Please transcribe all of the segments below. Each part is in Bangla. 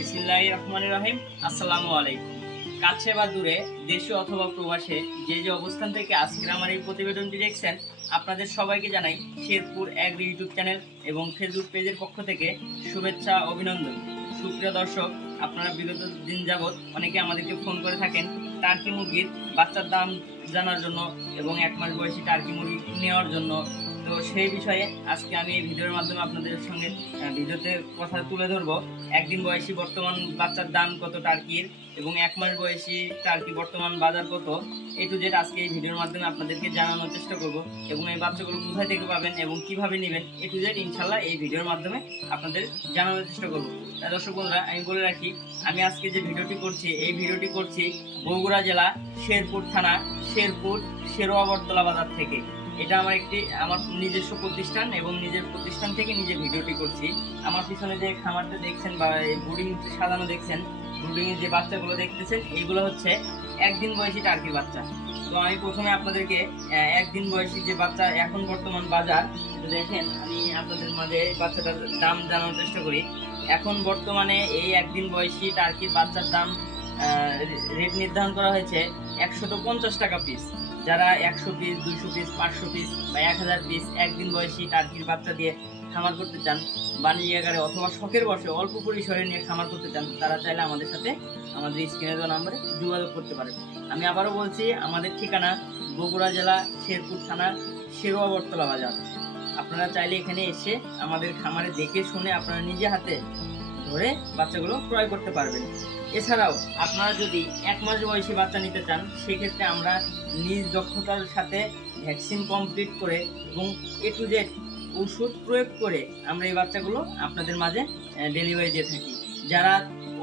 বিসমিল্লাহির রহমানির রহিম। আসসালামু আলাইকুম। কাছে বা দূরে, দেশে অথবা প্রবাসে যে যে অবস্থান থেকে আজকের আমার এই প্রতিবেদনটি দেখছেন, আপনাদের সবাইকে জানাই শেরপুর অ্যাগ্রি ইউটিউব চ্যানেল এবং ফেসবুক পেজের পক্ষ থেকে শুভেচ্ছা, অভিনন্দন। সুপ্রিয় দর্শক, আপনারা বিগত দিন যাবৎ অনেকে আমাদেরকে ফোন করে থাকেন টার্কি মুরগির বাচ্চার দাম জানার জন্য এবং এক মাস বয়সী টার্কি মুরগি নেওয়ার জন্য। তো সেই বিষয়ে আজকে আমি এই ভিডিওর মাধ্যমে আপনাদের সঙ্গে ভিডিওতে কথা তুলে ধরবো। একদিন বয়সী বর্তমান বাচ্চার দাম কত টার্কির এবং এক মাস বয়সী টার্কি বর্তমান বাজার কত? এ টু জেড আজকে এই ভিডিওর মাধ্যমে আপনাদেরকে জানানোর চেষ্টা করব এবং এই বাচ্চাগুলো কোথায় থেকে পাবেন এবং কীভাবে নেবেন, এ টু জেড ইনশাল্লাহ এই ভিডিওর মাধ্যমে আপনাদের জানানোর চেষ্টা করব। দর্শক বন্ধুরা, আমি বলে রাখি, আমি আজকে যে ভিডিওটি করছি, এই ভিডিওটি করছি বগুড়া জেলা শেরপুর থানা শেরপুর শেরোয়া বটতলা বাজার থেকে। এটা আমার একটি, আমার নিজস্ব প্রতিষ্ঠান এবং নিজের প্রতিষ্ঠান থেকে নিজে ভিডিওটি করছি। আমার পিছনে যে খামারটা দেখছেন বা বোর্ডিং সাজানো দেখছেন, ব্রুডিং এর যে বাচ্চাগুলো দেখতেছেন এইগুলো হচ্ছে একদিন বয়সী টার্কির বাচ্চা। তো আমি প্রথমে আপনাদেরকে একদিন বয়সী যে বাচ্চা এখন বর্তমান বাজার সেটা দেখেন আমি আপনাদের মাঝে বাচ্চাটার দাম জানানোর চেষ্টা করি। এখন বর্তমানে এই একদিন বয়সী টার্কির বাচ্চার দাম রেট নির্ধারণ করা হয়েছে একশত পঞ্চাশ টাকা পিস যারা একশো পিস দুইশো পিস পাঁচশো পিস বা এক হাজার পিস একদিন বয়সী টার্কির বাচ্চা দিয়ে খামার করতে চান বাণিজ্য আকারে অথবা শখের বসে অল্প পরিসরে নিয়ে খামার করতে চান, তারা চাইলে আমাদের সাথে আমাদের স্ক্রিনে দেওয়া নাম্বারে যোগাযোগ করতে পারেন। আমি আবারও বলছি, আমাদের ঠিকানা বগুড়া জেলা, শেরপুর থানা, শেরোয়া বটতলা বাজার। আপনারা চাইলে এখানে এসে আমাদের খামারে দেখে শুনে আপনারা নিজে হাতে ধরে বাচ্চাগুলো ক্রয় করতে পারবেন। এছাড়াও আপনারা যদি এক মাস বয়সী বাচ্চা নিতে চান, সেক্ষেত্রে আমরা নিজ দক্ষতার সাথে ভ্যাকসিন কমপ্লিট করে এবং এ টু জেড ওষুধ প্রয়োগ করে আমরা এই বাচ্চাগুলো আপনাদের মাঝে ডেলিভারি দিয়ে থাকি। যারা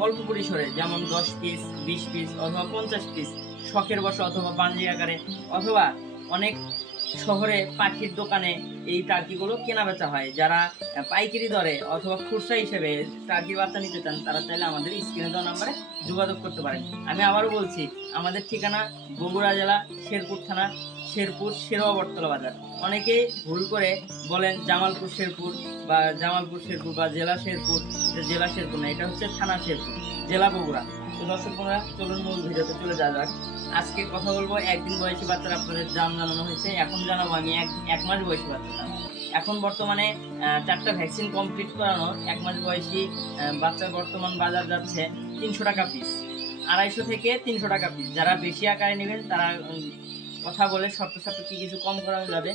অল্প পরিসরে, যেমন দশ পিস বিশ পিস অথবা পঞ্চাশ পিস শখের বসে অথবা বাঞ্জি আকারে, অথবা অনেক শহরে পাখির দোকানে এই টার্কিগুলো কেনা বেচা হয়। যারা পাইকারি দরে অথবা খুচরা হিসেবে টার্কির বাচ্চা নিতে চান, তারা চাইলে আমাদের স্ক্রিনে দেওয়া নাম্বারে যোগাযোগ করতে পারেন। আমি আবারও বলছি, আমাদের ঠিকানা বগুড়া জেলা, শেরপুর থানা, শেরপুর শেরোয়া বটতলা বাজার। অনেকে ভুল করে বলেন জামালপুর শেরপুর বা জামালপুর শেরপুর বা জেলা শেরপুর জেলা শেরপুর না, এটা হচ্ছে থানা শেরপুর। জেলা বগুড়া। তো দর্শক বন্ধুরা, চলুন মূল ভিডিওতে চলে যাওয়া যাক। আজকে কথা বলব, একদিন বয়সী বাচ্চার আপনাদের দাম জানানো হয়েছে। এখন জানাব আমি এক এক মাস বয়সী বাচ্চার। দাম এখন বর্তমানে চারটা ভ্যাকসিন কমপ্লিট করানো এক মাস বয়সী বাচ্চার বর্তমান বাজার যাচ্ছে তিনশো টাকা পিস আড়াইশো থেকে তিনশো টাকা পিস যারা বেশি আকারে নেবেন, তারা কথা বলে শর্ত সাপেক্ষে কিছু কম করা যাবে।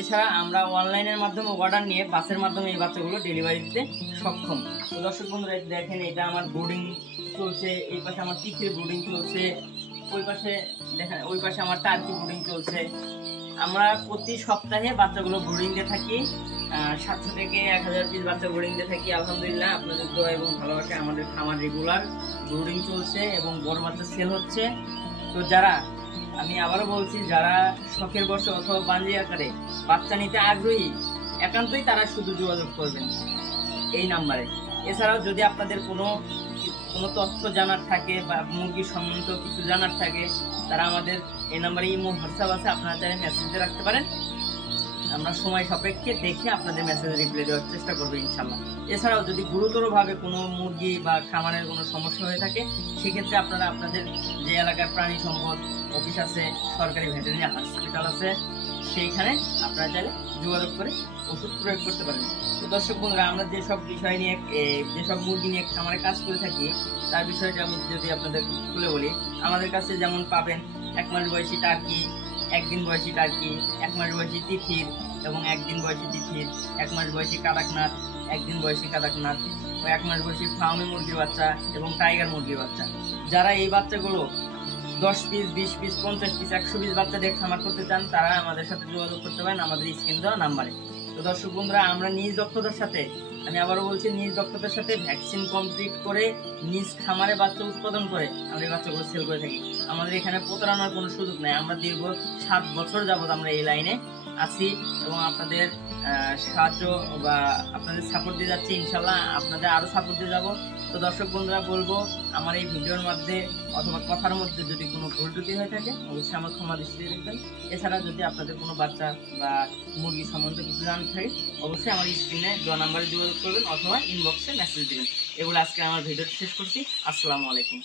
এছাড়া আমরা অনলাইনের মাধ্যমে অর্ডার নিয়ে বাসের মাধ্যমে এই বাচ্চাগুলো ডেলিভারি দিতে সক্ষম। তো দর্শক বন্ধুরা দেখেন, এটা আমার বোর্ডিং চলছে, এই পাশে আমার তিখির বোর্ডিং চলছে, ওই পাশে দেখেন, ওই পাশে আমার টার্কি বোর্ডিং চলছে। আমরা প্রতি সপ্তাহে বাচ্চাগুলো বোর্ডিং দিয়ে থাকি সাতশো থেকে এক হাজার পিস বাচ্চা বোর্ডিং দিয়ে থাকি। আলহামদুলিল্লাহ, আপনাদের দোয়া এবং ভালোবাসায় আমাদের খামার রেগুলার বোর্ডিং চলছে এবং বড় বাচ্চা সেল হচ্ছে। তো যারা আমি আবারও বলছি, যারা শখের বসে অথবা বাঞ্জি আকারে বাচ্চা নিতে আগ্রহী, একান্তই তারা শুধু যোগাযোগ করবেন এই নাম্বারে। এছাড়াও যদি আপনাদের কোনো কোনো তথ্য জানার থাকে বা মুরগি সম্বন্ধ কিছু জানার থাকে, তারা আমাদের এই নাম্বারে ইমো, হোয়াটসঅ্যাপ আছে, আপনারা চাইলে মেসেজে রাখতে পারেন। আমরা সময় সাপেক্ষে দেখে আপনাদের মেসেজ রিপ্লাই দেওয়ার চেষ্টা করব ইনশাল্লাহ। এছাড়াও যদি গুরুতরভাবে কোনো মুরগি বা খামারের কোনো সমস্যা হয়ে থাকে, সেক্ষেত্রে আপনারা আপনাদের যে এলাকার প্রাণী সম্পদ অফিস আছে, সরকারি ভেটেরিনারি হসপিটাল আছে, সেইখানে আপনারা চাইলে যোগাযোগ করে ওষুধ প্রয়োগ করতে পারেন। তো দর্শক বন্ধুরা, আমরা যেসব বিষয় নিয়ে যেসব মুরগি নিয়ে খামারে কাজ করে থাকি, তার বিষয়টা আমি যদি আপনাদের খুলে বলি, আমাদের কাছে যেমন পাবেন এক মাস বয়সী টার্কি একদিন বয়সী টার্কি এক মাস বয়সী তিথির এবং একদিন বয়সী তিথির এক মাস বয়সী কাদাকনাথ একদিন বয়সী কাদাকনাথ ও এক মাস বয়সী ফার্মি মুরগির বাচ্চা এবং টাইগার মুরগির বাচ্চা। যারা এই বাচ্চাগুলো দশ পিস বিশ পিস পঞ্চাশ পিস একশো পিস বাচ্চা দিয়ে খামার করতে চান, তারা আমাদের সাথে যোগাযোগ করতে পারেন। আমাদের স্ক্রিন দেওয়া নাম্বারে। তো দর্শক বন্ধুরা, আমরা নিজ দক্ষতার সাথে, আমি আবারও বলছি, নিজ দক্ষতার সাথে ভ্যাকসিন কমপ্লিট করে নিজ খামারে বাচ্চা উৎপাদন করে আমরা এই বাচ্চাগুলো সেল করে থাকি। আমাদের এখানে প্রতারণার কোনো সুযোগ নেই। আমরা দীর্ঘ সাত বছর যাবত আমরা এই লাইনে আছি এবং আপনাদের সাহায্য বা আপনাদের সাপোর্ট দিয়ে যাচ্ছি। ইনশাল্লাহ আপনাদের আরও সাপোর্ট দিয়ে যাব। তো দর্শক বন্ধুরা, বলব আমার এই ভিডিওর মধ্যে অথবা কথার মধ্যে যদি কোনো ভুল ত্রুটি হয়ে থাকে, অবশ্যই আমার ক্ষমা দৃষ্টি দেখবেন। এছাড়া যদি আপনাদের কোনো বাচ্চা বা মুরগি সম্বন্ধে কিছু জানতে থাকে, অবশ্যই আমার স্ক্রিনে দু নাম্বারে যোগাযোগ করবেন অথবা ইনবক্সে মেসেজ দেবেন। এগুলো আজকে আমার ভিডিওটি শেষ করছি। আসসালামু আলাইকুম।